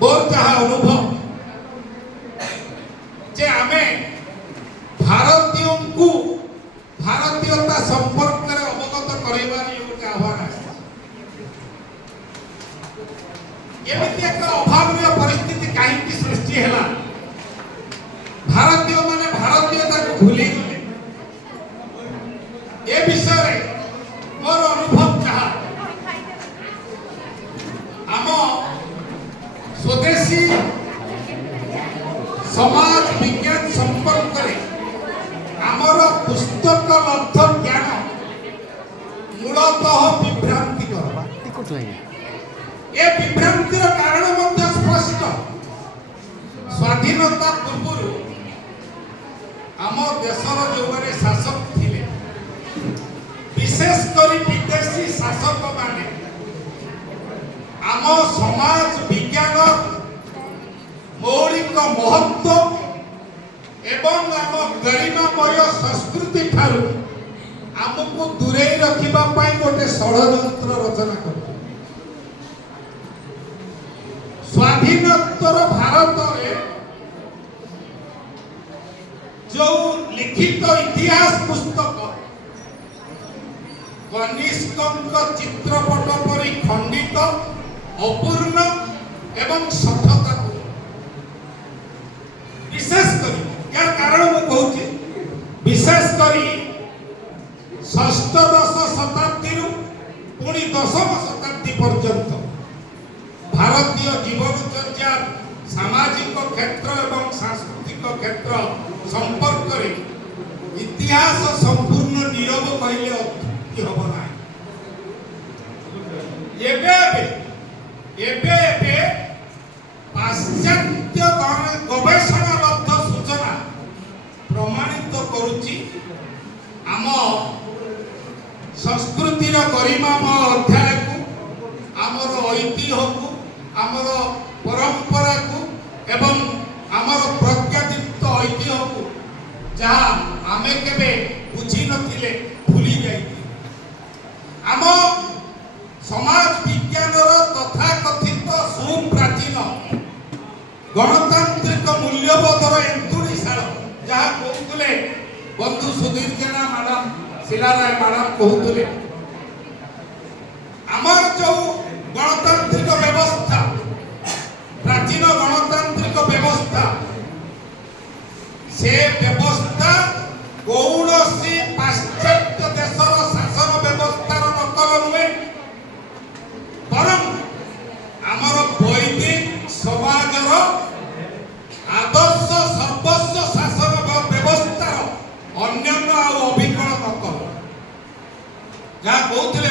मोर जहाँ अनुभव जे आमे भारतीय को भारतीयता संपर्क में अवगत कराइबार गोटे आह्वान एमती एक अभावन परिस्थिति कहीं सृष्टि है भारतीय माने भारतीयता को भूली गले ए विषय मोर अनुभव जहाँ आम स्वदेशी समाज विज्ञान संपर्क आमर पुस्तक लब्ध ज्ञान मूलतः विभ्रांतिकर ए विभ्रांतिर कारण मध्य स्पष्ट स्वाधीनता पूर्व आम देशर जो शासक थिले विशेषकर विदेशी शासक माने आम समाज विज्ञान मौलिक महत्व एवं आम गरिमामय संस्कृति ठारू आमको दूरे रखिबा पाई गोटे षड्यंत्र रचना कर स्वाधीनोत्तर भारत जो लिखित इतिहास पुस्तक कनिष्क चित्रपट परि खंडित अपूर्ण एवं सठता विशेष कर यार कारण मु कहूची विशेष करी षष्ठदश शताब्दी पुणी दशम शताब्दी पर्यंत भारतीय जीवनचर्या सामाजिक क्षेत्र एवं सांस्कृतिक क्षेत्र संपर्क रे इतिहास संपूर्ण नीरव कहले अत्युक्ति हब ना एबे पाश्चात्य गवेषणा लब्ध सूचना प्रमाणित करुची आम संस्कृतिर गरिमामय अध्याय को आमर ऐतिह्य को आमर परंपरा को एवं आमर प्रज्ञादीप्त ऐतिह्य को जहाँ आमे केबे बुझी नथिले भूली जाइति आम समाज विज्ञान तथाकथित सुप्राचीन गणतांत्रिक मूल्यबोधर एंतुड़ीशाल जहाँ कहते बंधु सुधीर जेना मैडम शिलाराय मैडम कहते आमर जो गणतांत्रिक व्यवस्था प्राचीन गणतांत्रिक व्यवस्था से व्यवस्था कौनसी पाश्चात्य देशर शासन व्यवस्थार नकल नुहे बरं आमर वैदिक समाजर आदर्श सर्वस्व शासन व्यवस्थार अन्य अभिकरण नकल जहाँ कहते